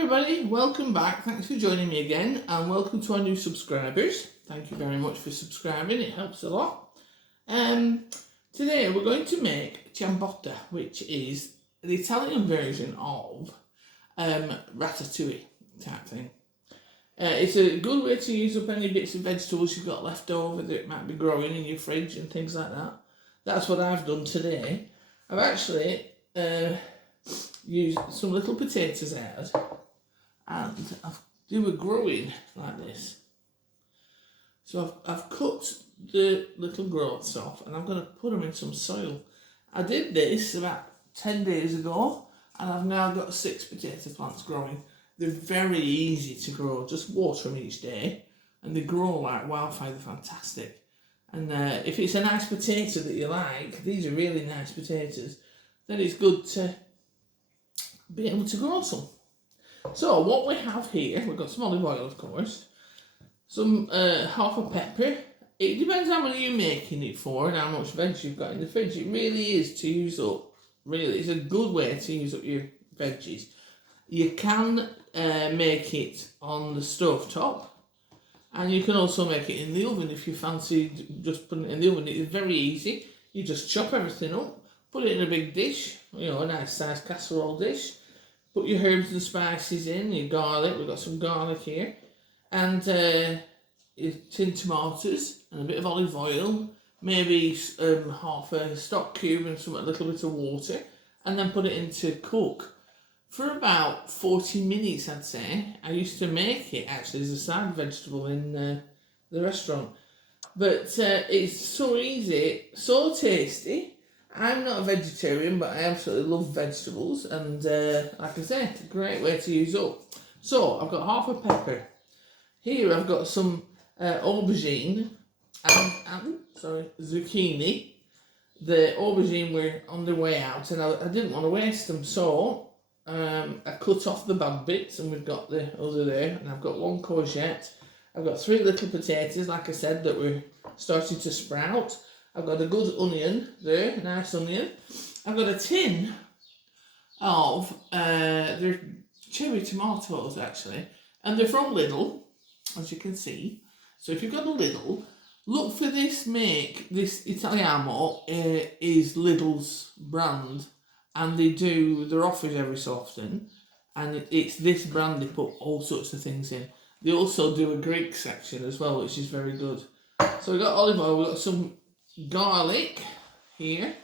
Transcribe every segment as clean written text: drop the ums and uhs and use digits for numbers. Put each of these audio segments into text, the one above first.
everybody, welcome back. Thanks for joining me again, and welcome to our new subscribers. Thank you very much for subscribing, it helps a lot. Today we're going to make ciambotta, which is the Italian version of ratatouille type thing. It's a good way to use up any bits of vegetables you've got left over that might be growing in your fridge and things like that. That's what I've done today. I've actually used some little potatoes out, and they were growing like this. So I've cut the little growths off, and I'm going to put them in some soil. I did this about 10 days ago, and I've now got 6 potato plants growing. They're very easy to grow, just water them each day, and they grow like wildfire. They're fantastic. And if it's a nice potato that you like, these are really nice potatoes, then it's good to be able to grow some. So what we have here, we've got some olive oil, of course, some half a pepper. It depends how many you're making it for and how much veg you've got in the fridge. It really is to use up, really, it's a good way to use up your veggies. You can make it on the stove top, and you can also make it in the oven if you fancy just putting it in the oven. It's very easy. You just chop everything up, put it in a big dish, you know, a nice sized casserole dish. Put your herbs and spices in, your garlic, we've got some garlic here, and your tin tomatoes, and a bit of olive oil, maybe half a stock cube and a little bit of water, and then put it into cook for about 40 minutes, I'd say. I used to make it actually as a side vegetable in the restaurant, but it's so easy, so tasty. I'm not a vegetarian, but I absolutely love vegetables, and like I say, it's a great way to use up. So I've got half a pepper. Here I've got some aubergine and zucchini. The aubergine were on their way out, and I didn't want to waste them, so I cut off the bad bits, and we've got the other there, and I've got 1 courgette. I've got 3 little potatoes, like I said, that were starting to sprout. I've got a good onion there, a nice onion. I've got a tin of they're cherry tomatoes actually, and they're from Lidl, as you can see. So if you've got a Lidl, look for this this Italiano is Lidl's brand, and their offers every so often, and it's this brand. They put all sorts of things in. They also do a Greek section as well, which is very good. So we've got olive oil, we've got some garlic here.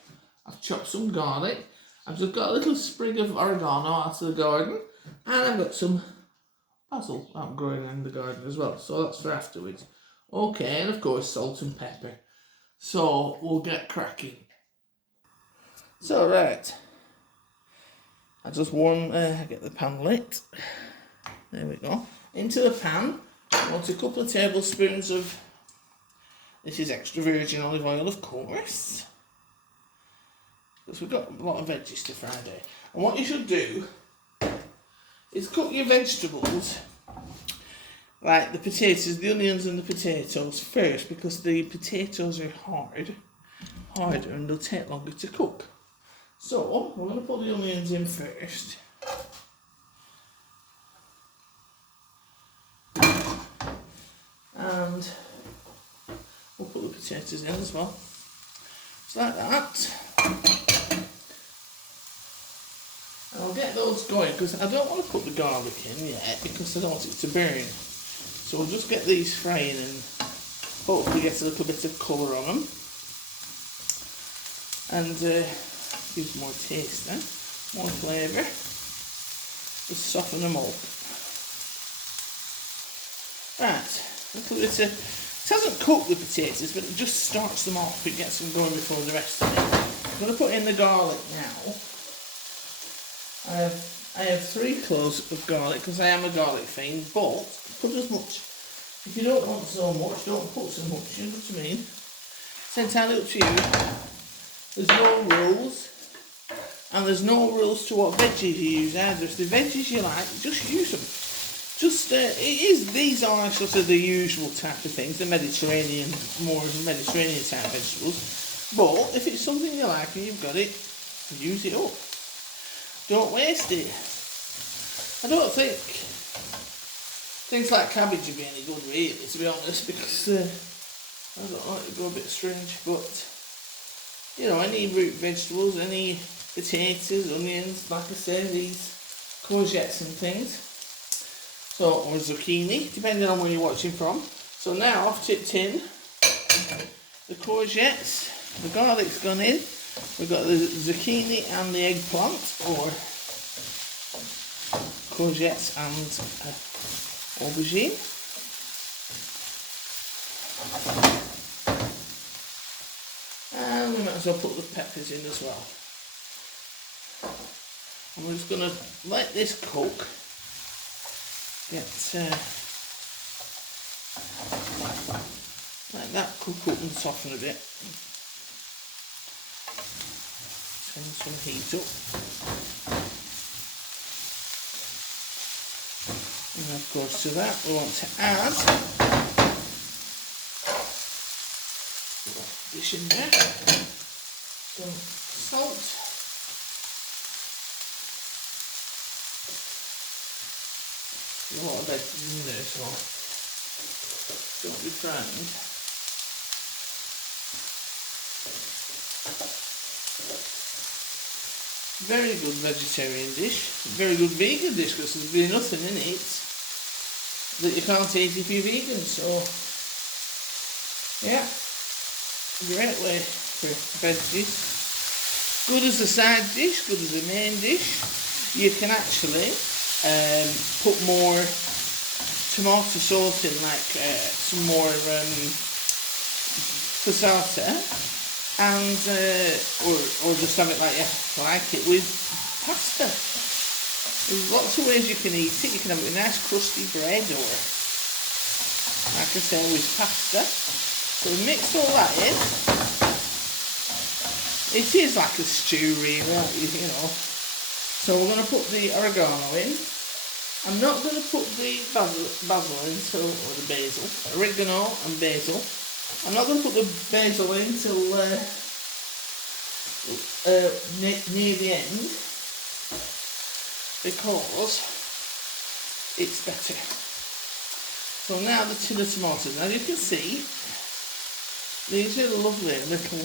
I've chopped some garlic. I've just got a little sprig of oregano out of the garden, and I've got some basil I'm growing in the garden as well, so that's for afterwards. Okay, and of course salt and pepper. So we'll get cracking. So right, I just get the pan lit. There we go. Into the pan, I want a couple of tablespoons of, this is extra virgin olive oil, of course, because we've got a lot of veggies to fry there. And what you should do is cook your vegetables, like the potatoes, the onions and the potatoes first, because the potatoes are harder, and they'll take longer to cook. So we're going to put the onions in first. And we'll put the potatoes in as well. Just like that. And I'll get those going, because I don't want to put the garlic in yet, because I don't want it to burn. So we'll just get these frying and hopefully get a little bit of colour on them. And gives more taste then, more flavour. Just soften them up. Right. It hasn't cooked the potatoes, but it just starts them off. It gets them going before the rest of it. I'm going to put in the garlic now. I have 3 cloves of garlic, because I am a garlic fiend, but put as much. If you don't want so much, don't put so much, you know what I mean? It's entirely up to you. There's no rules, and there's no rules to what veggies you use either. If the veggies you like, just use them. These are sort of the usual type of things, the Mediterranean, more Mediterranean type vegetables. But if it's something you like and you've got it, use it up. Don't waste it. I don't think things like cabbage would be any good really, to be honest, because I don't know, it would go a bit strange, but you know, any root vegetables, any potatoes, onions, like I say, these courgettes and things, so, or zucchini, depending on where you're watching from. So now I've tipped in the courgettes, the garlic's gone in, we've got the zucchini and the eggplant, or courgettes and aubergine. And we might as well put the peppers in as well. And we're just going to let this cook, let that cook up and soften a bit. Turn some heat up. And of course to that we want to add dish in there, some salt, a lot of veggies in there, so don't be frightened. Very good vegetarian dish, very good vegan dish, because there's really nothing in it that you can't eat if you're vegan, so yeah, great way for veggies. Good as a side dish, good as a main dish. You can actually put more tomato sauce in, like some more passata, and or just have it like you like it with pasta. There's lots of ways you can eat it. You can have it with nice crusty bread, or like I say, with pasta. So we mix all that in. It is like a stew really, you know. So we're going to put the oregano in. I'm not going to put the basil in, so, or the basil, oregano and basil. I'm not going to put the basil in till near the end, because it's better. So now the tin of tomatoes. Now you can see, these are lovely little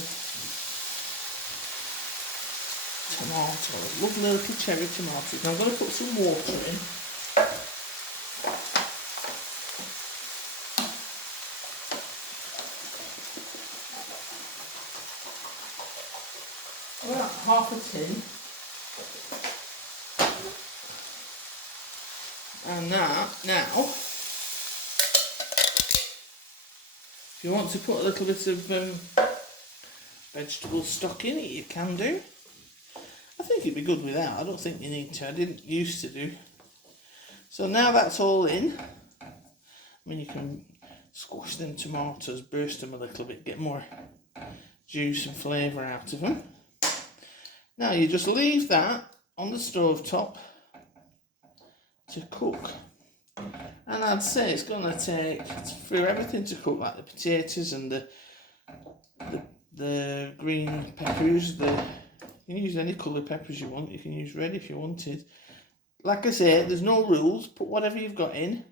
tomatoes, lovely little cherry tomatoes. Now I'm going to put some water in. About half a tin, and now if you want to put a little bit of vegetable stock in it, you can do. I think it'd be good without. I don't think you need to. I didn't used to do. So now that's all in. I mean, you can squash them tomatoes, burst them a little bit, get more juice and flavour out of them. Now you just leave that on the stove top to cook, and I'd say it's going to take, for everything to cook, like the potatoes and the green peppers, you can use any colour peppers you want, you can use red if you wanted. Like I say, there's no rules, put whatever you've got in.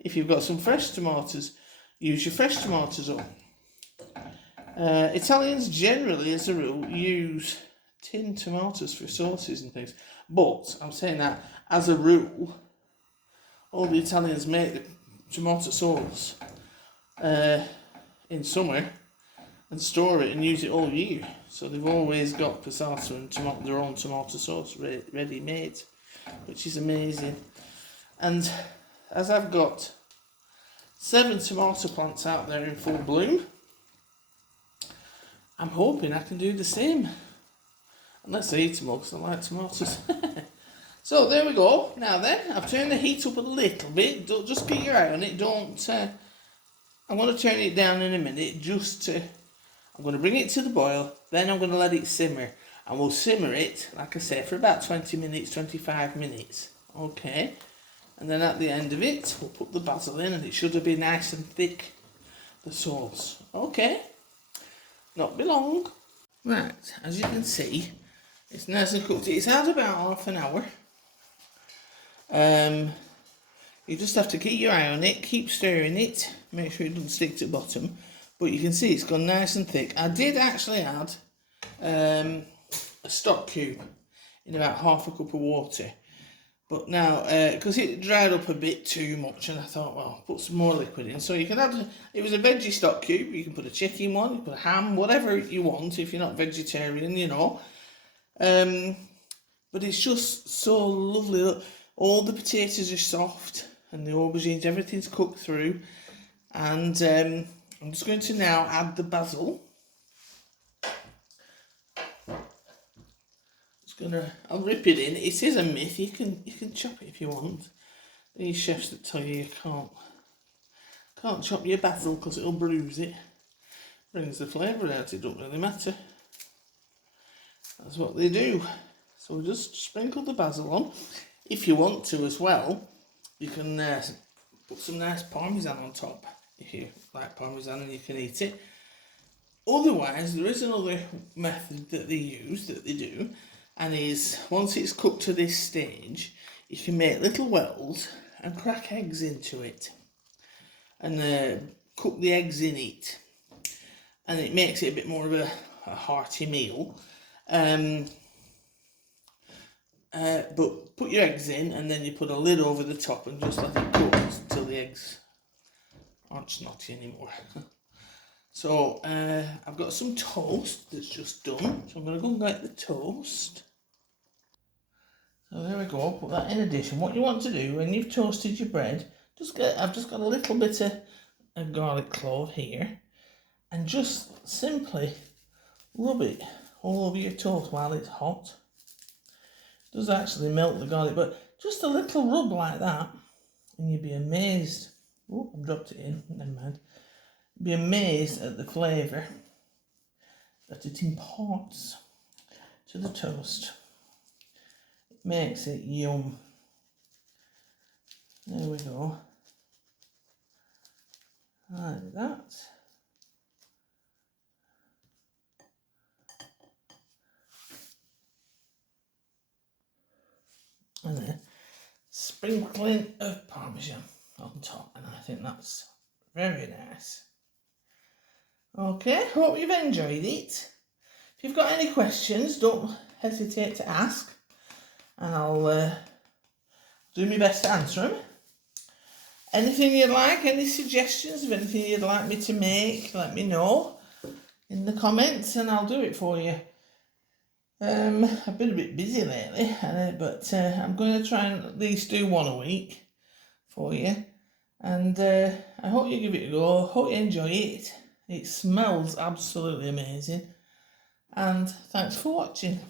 If you've got some fresh tomatoes, use your fresh tomatoes up. Italians generally, as a rule, use tinned tomatoes for sauces and things, but I'm saying that as a rule, all the Italians make the tomato sauce in summer and store it and use it all year, so they've always got passata and their own tomato sauce ready made, which is amazing. And as I've got 7 tomato plants out there in full bloom, I'm hoping I can do the same. Unless I eat them all, because I like tomatoes. So there we go. Now then, I've turned the heat up a little bit. Just keep your eye on it. I'm going to turn it down in a minute. I'm going to bring it to the boil. Then I'm going to let it simmer. And we'll simmer it, like I say, for about 20 minutes, 25 minutes. Okay. And then at the end of it, we'll put the basil in, and it should be nice and thick, the sauce. Okay. Not be long. Right, as you can see, it's nice and cooked. It's had about half an hour. You just have to keep your eye on it, keep stirring it, make sure it doesn't stick to the bottom. But you can see it's gone nice and thick. I did actually add a stock cube in about half a cup of water. But now, because it dried up a bit too much, and I thought, well, put some more liquid in. So you can add, it was a veggie stock cube, you can put a chicken one, you can put a ham, whatever you want if you're not vegetarian, you know. But it's just so lovely. Look, all the potatoes are soft, and the aubergines, everything's cooked through. And I'm just going to now add the basil. I'll rip it in. It is a myth. You can chop it if you want. These chefs that tell you can't chop your basil because it'll bruise it. Brings the flavour out. It don't really matter. That's what they do. So just sprinkle the basil on. If you want to as well, you can put some nice parmesan on top. If you like parmesan and you can eat it. Otherwise, there is another method that they do. And is, once it's cooked to this stage, you can make little wells and crack eggs into it. And cook the eggs in it. And it makes it a bit more of a hearty meal. But put your eggs in and then you put a lid over the top and just let it cook until the eggs aren't snotty anymore. So I've got some toast that's just done. So I'm going to go and get the toast. So there we go, put that in a dish. And what you want to do when you've toasted your bread, I've just got a little bit of garlic clove here, and just simply rub it all over your toast while it's hot. It does actually melt the garlic, but just a little rub like that, and you'd be amazed. Oh, I've dropped it in, never mind. You'd be amazed at the flavour that it imparts to the toast. Makes it yum. There we go. Like that. And then sprinkling of parmesan on top, and I think that's very nice. Okay, hope you've enjoyed it. If you've got any questions, don't hesitate to ask. And I'll do my best to answer them. Anything you'd like, any suggestions of anything you'd like me to make, let me know in the comments and I'll do it for you. I've been a bit busy lately, but I'm going to try and at least do one a week for you. And I hope you give it a go, hope you enjoy it. It smells absolutely amazing. And thanks for watching.